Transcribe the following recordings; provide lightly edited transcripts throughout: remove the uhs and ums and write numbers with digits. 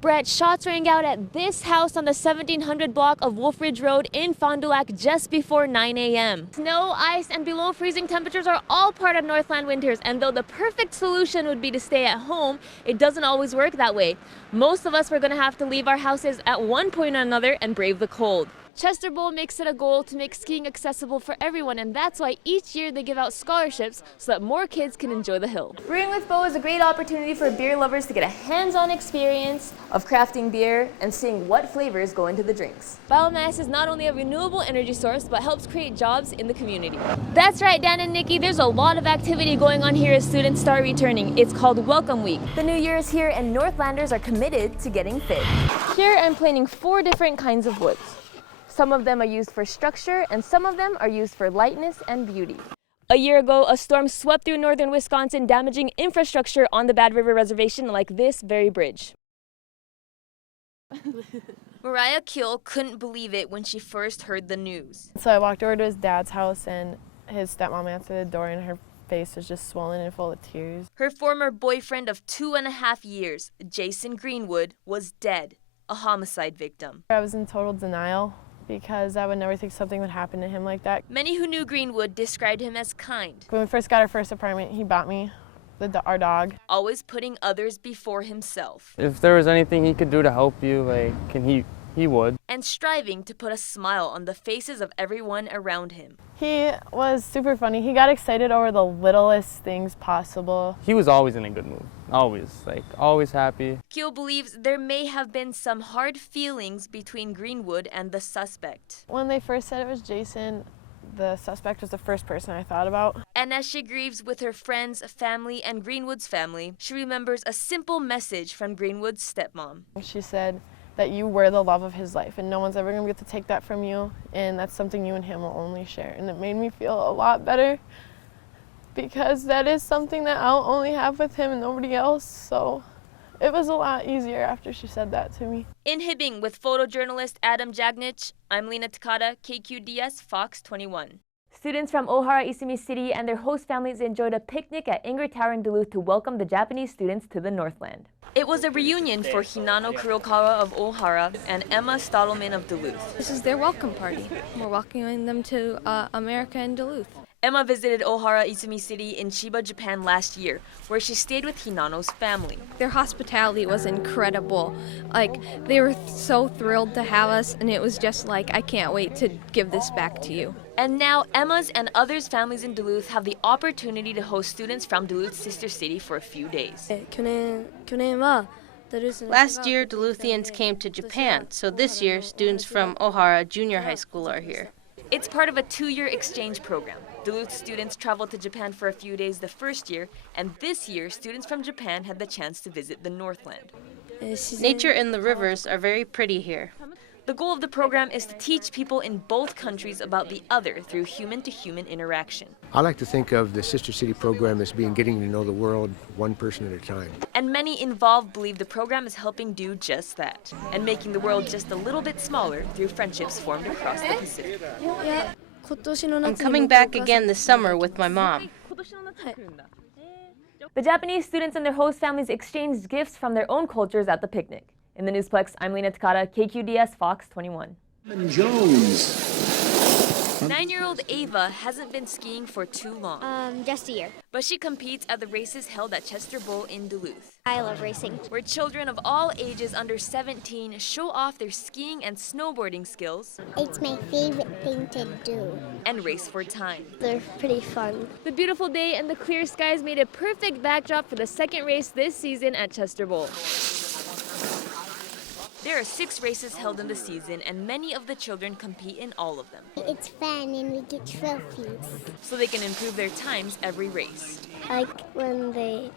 Brett, shots rang out at this house on the 1700 block of Wolf Ridge Road in Fond du Lac just before 9 a.m. Snow, ice, and below freezing temperatures are all part of Northland winters, and though the perfect solution would be to stay at home, it doesn't always work that way. Most of us were going to have to leave our houses at one point or another and brave the cold. Chester Bowl makes it a goal to make skiing accessible for everyone, and that's why each year they give out scholarships so that more kids can enjoy the hill. Brewing with Bo is a great opportunity for beer lovers to get a hands-on experience of crafting beer and seeing what flavors go into the drinks. Biomass is not only a renewable energy source, but helps create jobs in the community. That's right, Dan and Nikki, there's a lot of activity going on here as students start returning. It's called Welcome Week. The new year is here and Northlanders are committed to getting fit. Here I'm planning 4 different kinds of woods. Some of them are used for structure, and some of them are used for lightness and beauty. A year ago, a storm swept through northern Wisconsin, damaging infrastructure on the Bad River Reservation like this very bridge. Mariah Kill couldn't believe it when she first heard the news. So I walked over to his dad's house, and his stepmom answered the door, and her face was just swollen and full of tears. Her former boyfriend of 2.5 years, Jason Greenwood, was dead, a homicide victim. I was in total denial, because I would never think something would happen to him like that. Many who knew Greenwood described him as kind. When we first got our first apartment, he bought me our dog. Always putting others before himself. If there was anything he could do to help you, he would. And striving to put a smile on the faces of everyone around him. He was super funny. He got excited over the littlest things possible. He was always in a good mood. Always happy. Keel believes there may have been some hard feelings between Greenwood and the suspect. When they first said it was Jason, the suspect was the first person I thought about. And as she grieves with her friends, family, and Greenwood's family, she remembers a simple message from Greenwood's stepmom. She said that you were the love of his life, and no one's ever going to get to take that from you, and that's something you and him will only share. And it made me feel a lot better, because that is something that I'll only have with him and nobody else, so it was a lot easier after she said that to me. In Hibbing with photojournalist Adam Jagnich, I'm Lena Takada, KQDS FOX 21. Students from Ohara, Isumi City and their host families enjoyed a picnic at Ingrid Tower in Duluth to welcome the Japanese students to the Northland. It was a reunion for Hinano Kurokawa of Ohara and Emma Stadelman of Duluth. This is their welcome party. We're welcoming them to America and Duluth. Emma visited Ohara, Isumi City in Chiba, Japan last year, where she stayed with Hinano's family. Their hospitality was incredible. They were so thrilled to have us, and it was just I can't wait to give this back to you. And now Emma's and others' families in Duluth have the opportunity to host students from Duluth's sister city for a few days. Last year, Duluthians came to Japan, so this year, students from Ohara Junior High School are here. It's part of a 2-year exchange program. Duluth students traveled to Japan for a few days the first year, and this year, students from Japan had the chance to visit the Northland. Nature and the rivers are very pretty here. The goal of the program is to teach people in both countries about the other through human-to-human interaction. I like to think of the Sister City program as being getting to know the world one person at a time. And many involved believe the program is helping do just that, and making the world just a little bit smaller through friendships formed across the Pacific. I'm coming back again this summer with my mom. The Japanese students and their host families exchanged gifts from their own cultures at the picnic. In the Newsplex, I'm Lena Takada, KQDS FOX 21. 9-year-old Ava hasn't been skiing for too long. Just a year. But she competes at the races held at Chester Bowl in Duluth. I love racing. Where children of all ages under 17 show off their skiing and snowboarding skills. It's my favorite thing to do. And race for time. They're pretty fun. The beautiful day and the clear skies made a perfect backdrop for the second race this season at Chester Bowl. There are 6 races held in the season, and many of the children compete in all of them. It's fun and we get trophies. So they can improve their times every race. Like when the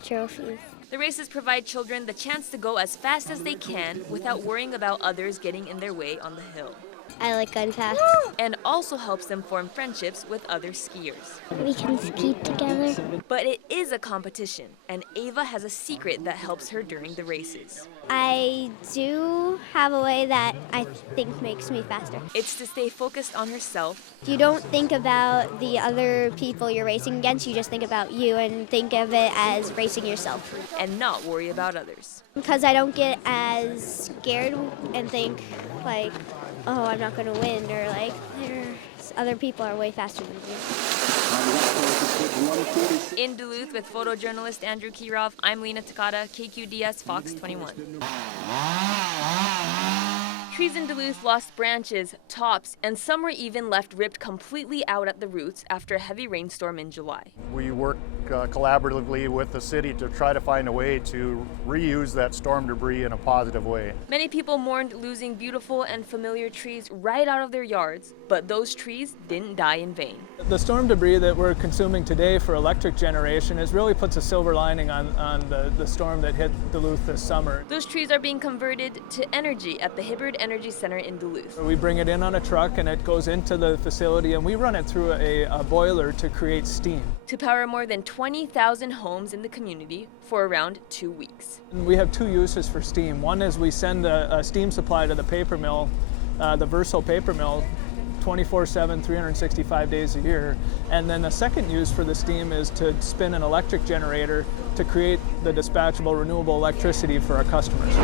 trophies. The races provide children the chance to go as fast as they can without worrying about others getting in their way on the hill. I like gun paths. and also helps them form friendships with other skiers. We can ski together. But it is a competition, and Ava has a secret that helps her during the races. I do have a way that I think makes me faster. It's to stay focused on herself You don't think about the other people you're racing against, you just think about you and think of it as racing yourself. and not worry about others. Because I don't get as scared and think like, oh, I'm not going to win, or like, there's other people are way faster than me. In Duluth with photojournalist Andrew Kirov, I'm Lena Takada, KQDS FOX 21. Trees in Duluth lost branches, tops, and some were even left ripped completely out at the roots after a heavy rainstorm in July. We work collaboratively with the city to try to find a way to reuse that storm debris in a positive way. Many people mourned losing beautiful and familiar trees right out of their yards, but those trees didn't die in vain. The storm debris that we're consuming today for electric generation has really puts a silver lining on the storm that hit Duluth this summer. Those trees are being converted to energy at the Hibbard Energy Center in Duluth. We bring it in on a truck and it goes into the facility, and we run it through a boiler to create steam. To power more than 20,000 homes in the community for around 2 weeks. And we have two uses for steam. One is we send a steam supply to the paper mill, the Verso paper mill, 24/7, 365 days a year. And then the second use for the steam is to spin an electric generator to create the dispatchable renewable electricity for our customers.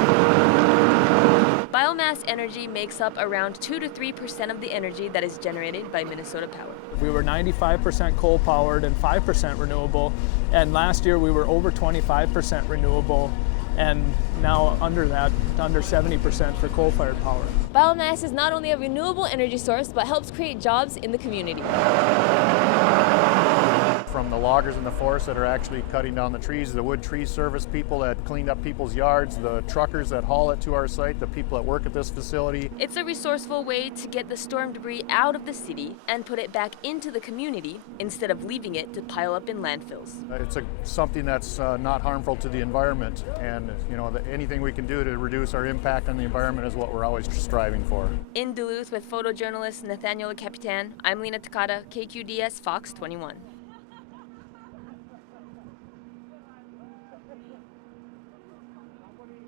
Biomass energy makes up around 2 to 3% of the energy that is generated by Minnesota Power. We were 95% coal powered and 5% renewable, and last year we were over 25% renewable, and now under 70% for coal-fired power. Biomass is not only a renewable energy source, but helps create jobs in the community. From the loggers in the forest that are actually cutting down the trees, the wood tree service people that cleaned up people's yards, the truckers that haul it to our site, the people that work at this facility. It's a resourceful way to get the storm debris out of the city and put it back into the community instead of leaving it to pile up in landfills. It's something that's not harmful to the environment, and anything we can do to reduce our impact on the environment is what we're always striving for. In Duluth with photojournalist Nathaniel Capitan, I'm Lena Takada, KQDS FOX 21.